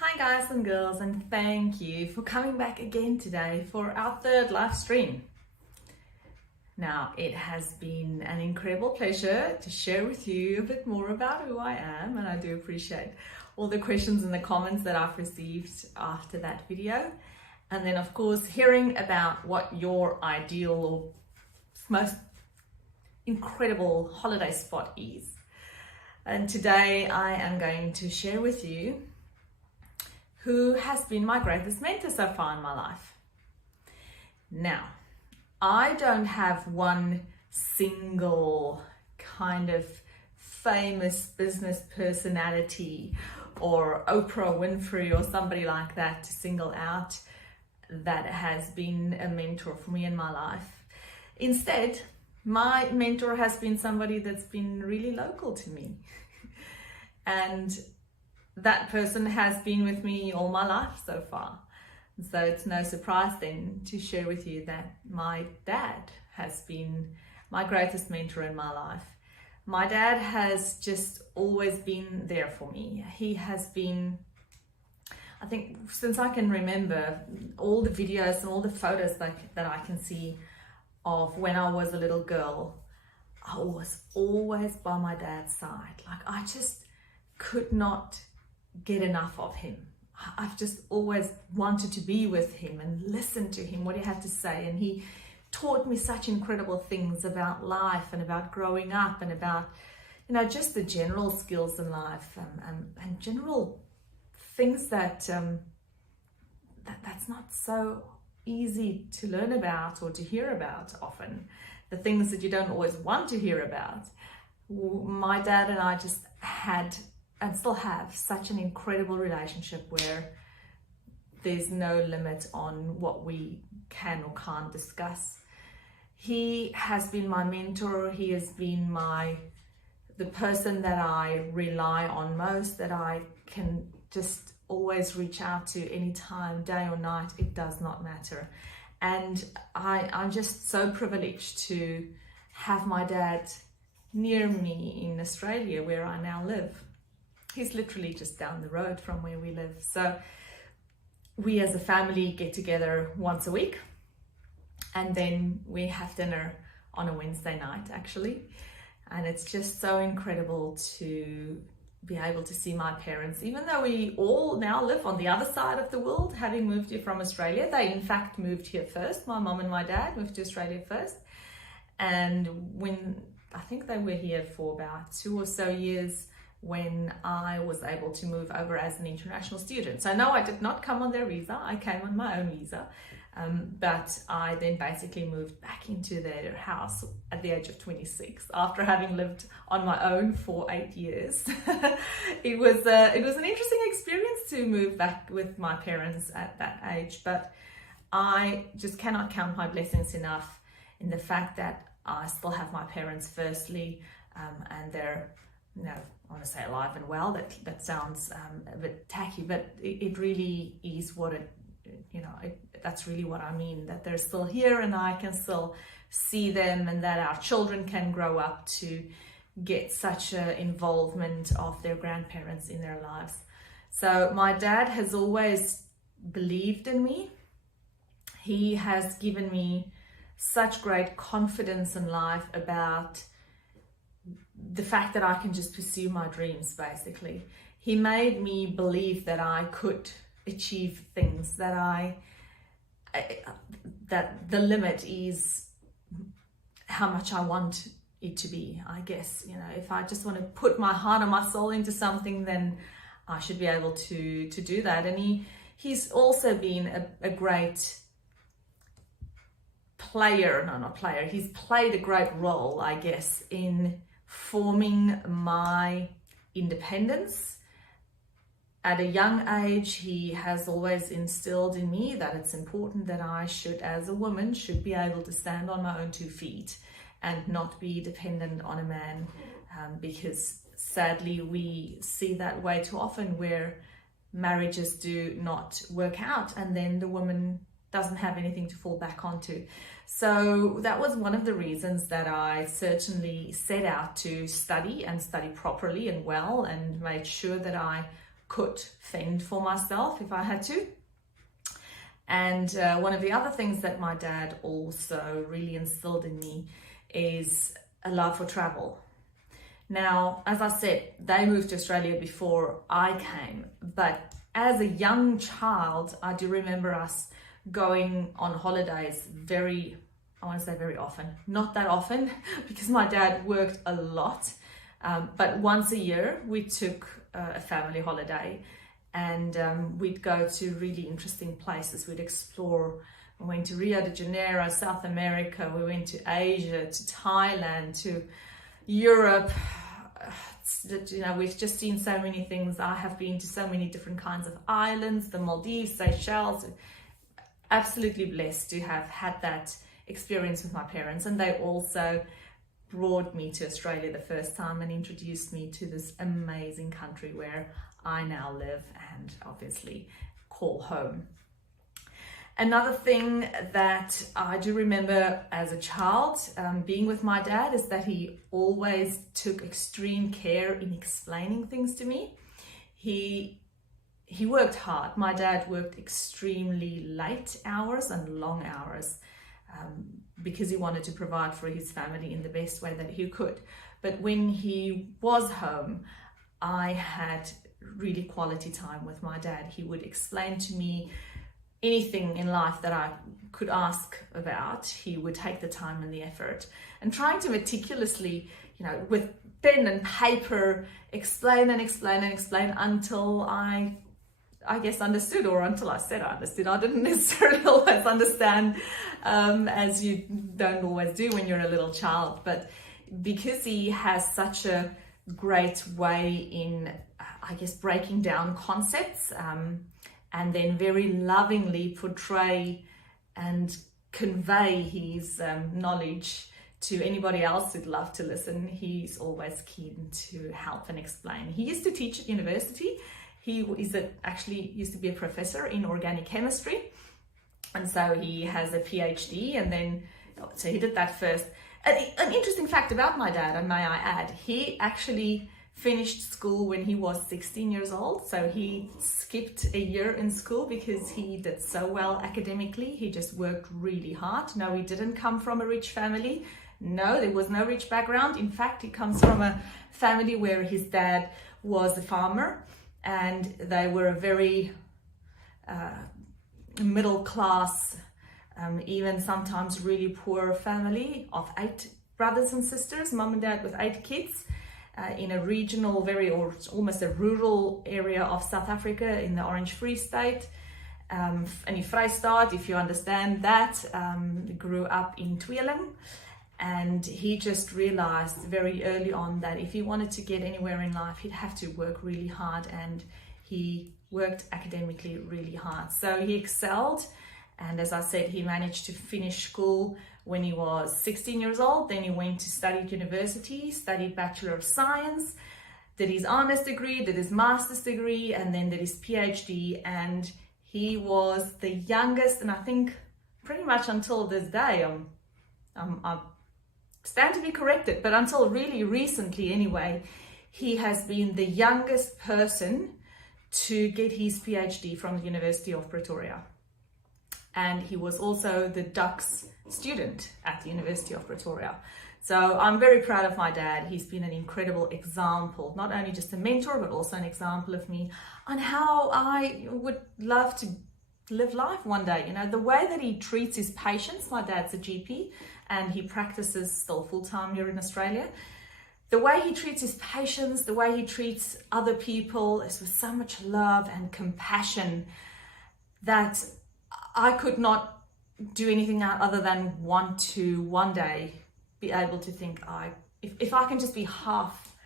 Hi guys and girls, and thank you for coming back again today for our third live stream. Now, it has been an incredible pleasure to share with you a bit more about who I am, and I do appreciate all the questions and the comments that I've received after that video. And then of course, hearing about what your ideal or most incredible holiday spot is. And today I am going to share with you who has been my greatest mentor so far in my life. Now, I don't have one single kind of famous business personality or Oprah Winfrey or somebody like that to single out that has been a mentor for me in my life. Instead, my mentor has been somebody that's been really local to me. And that person has been with me all my life so far. So it's no surprise then to share with you that my dad has been my greatest mentor in my life. My dad has just always been there for me. He has been, I think since I can remember, all the videos and all the photos that I can see of when I was a little girl, I was always by my dad's side. Like, I just could not get enough of him. I've just always wanted to be with him and listen to him, what he had to say. And he taught me such incredible things about life and about growing up and about, just the general skills in life and general things that's not so easy to learn about or to hear about often. The things that you don't always want to hear about. My dad and I just had and still have such an incredible relationship where there's no limit on what we can or can't discuss. He has been my mentor. He has been the person that I rely on most, that I can just always reach out to anytime, day or night. It does not matter. And I'm just so privileged to have my dad near me in Australia, where I now live. He's literally just down the road from where we live. So we as a family get together once a week, and then we have dinner on a Wednesday night actually. And it's just so incredible to be able to see my parents, even though we all now live on the other side of the world, having moved here from Australia. They in fact moved here first. My mom and my dad moved to Australia first. And when I think they were here for about 2 or so years, when I was able to move over as an international student. So no, I did not come on their visa. I came on my own visa. But I then basically moved back into their house at the age of 26 after having lived on my own for 8 years. It was an interesting experience to move back with my parents at that age, but I just cannot count my blessings enough in the fact that I still have my parents firstly, and they're, I want to say alive and well. That sounds a bit tacky, but it really is what that's really what I mean, that they're still here and I can still see them, and that our children can grow up to get such an involvement of their grandparents in their lives. So my dad has always believed in me. He has given me such great confidence in life about the fact that I can just pursue my dreams, basically. He made me believe that I could achieve things, that the limit is how much I want it to be, I guess. If I just want to put my heart and my soul into something, then I should be able to do that. And he's also been a great he's played a great role, I guess, in forming my independence. At a young age, he has always instilled in me that it's important that I should, as a woman, should be able to stand on my own 2 feet and not be dependent on a man, because sadly we see that way too often, where marriages do not work out and then the woman doesn't have anything to fall back onto. So that was one of the reasons that I certainly set out to study properly and well, and made sure that I could fend for myself if I had to. And one of the other things that my dad also really instilled in me is a love for travel. Now, as I said, they moved to Australia before I came, but as a young child, I do remember us going on holidays I want to say very often, not that often, because my dad worked a lot, but once a year we took a family holiday, and we'd go to really interesting places. We'd explore. We went to Rio de Janeiro, South America. We went to Asia, to Thailand, to Europe. You know, we've just seen so many things. I have been to so many different kinds of islands, the Maldives, Seychelles. Absolutely blessed to have had that experience with my parents. And they also brought me to Australia the first time and introduced me to this amazing country where I now live and obviously call home. Another thing that I do remember as a child being with my dad is that he always took extreme care in explaining things to me. He worked hard. My dad worked extremely late hours and long hours because he wanted to provide for his family in the best way that he could. But when he was home, I had really quality time with my dad. He would explain to me anything in life that I could ask about. He would take the time and the effort, and trying to meticulously, you know, with pen and paper, explain and explain and explain until I guess understood, or until I said I understood. I didn't necessarily always understand, as you don't always do when you're a little child, but because he has such a great way in, I guess, breaking down concepts, and then very lovingly portray and convey his knowledge to anybody else who'd love to listen. He's always keen to help and explain. He used to teach at university. He actually used to be a professor in organic chemistry, and so he has a PhD, and then so he did that first. An interesting fact about my dad, and may I add, he actually finished school when he was 16 years old. So he skipped a year in school because he did so well academically. He just worked really hard. No, he didn't come from a rich family. No, there was no rich background. In fact, he comes from a family where his dad was a farmer, and they were a very middle class, even sometimes really poor family of 8 brothers and sisters, mom and dad with 8 kids. In a regional, or almost a rural area of South Africa in the Orange Free State. And in Vrystaat, if you understand that, grew up in Tweeling. And he just realized very early on that if he wanted to get anywhere in life, he'd have to work really hard, and he worked academically really hard. So he excelled. And as I said, he managed to finish school when he was 16 years old. Then he went to study at university, studied Bachelor of Science, did his honors degree, did his master's degree, and then did his PhD. And he was the youngest, and I think pretty much until this day, I stand to be corrected, but until really recently anyway, he has been the youngest person to get his PhD from the University of Pretoria. And he was also the Dux student at the University of Pretoria. So I'm very proud of my dad. He's been an incredible example, not only just a mentor, but also an example of me on how I would love to live life one day. You know, the way that he treats his patients. My dad's a GP and he practices still full-time here in Australia. The way he treats his patients, the way he treats other people is with so much love and compassion that I could not do anything other than want to one day be able to think, if I can just be half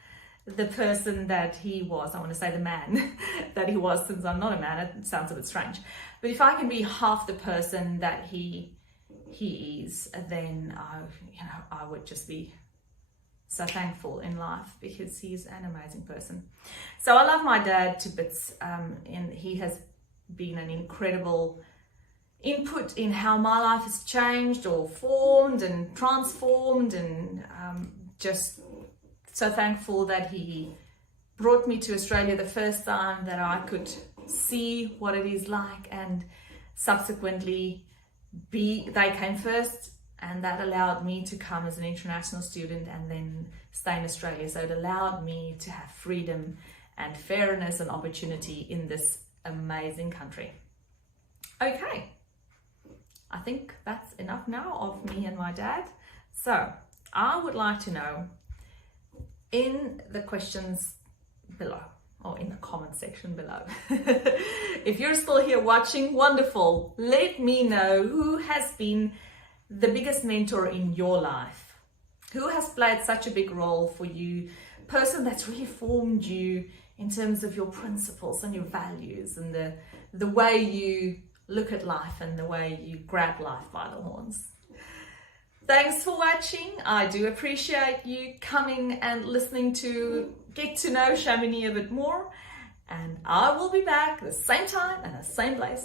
the person that he was, I want to say the man that he was, since I'm not a man, it sounds a bit strange, but if I can be half the person that he is, then I would just be so thankful in life, because he's an amazing person. So I love my dad to bits, and he has been an incredible input in how my life has changed or formed and transformed, and just so thankful that he brought me to Australia the first time that I could see what it is like, and subsequently they came first, and that allowed me to come as an international student and then stay in Australia. So it allowed me to have freedom and fairness and opportunity in this amazing country. Okay, I think that's enough now of me and my dad. So I would like to know in the questions below, or in the comment section below, if you're still here watching, wonderful, let me know who has been the biggest mentor in your life, who has played such a big role for you, person that's really formed you in terms of your principles and your values and the way you look at life and the way you grab life by the horns. Thanks for watching. I do appreciate you coming and listening to get to know Chamonix a bit more, and I will be back the same time and the same place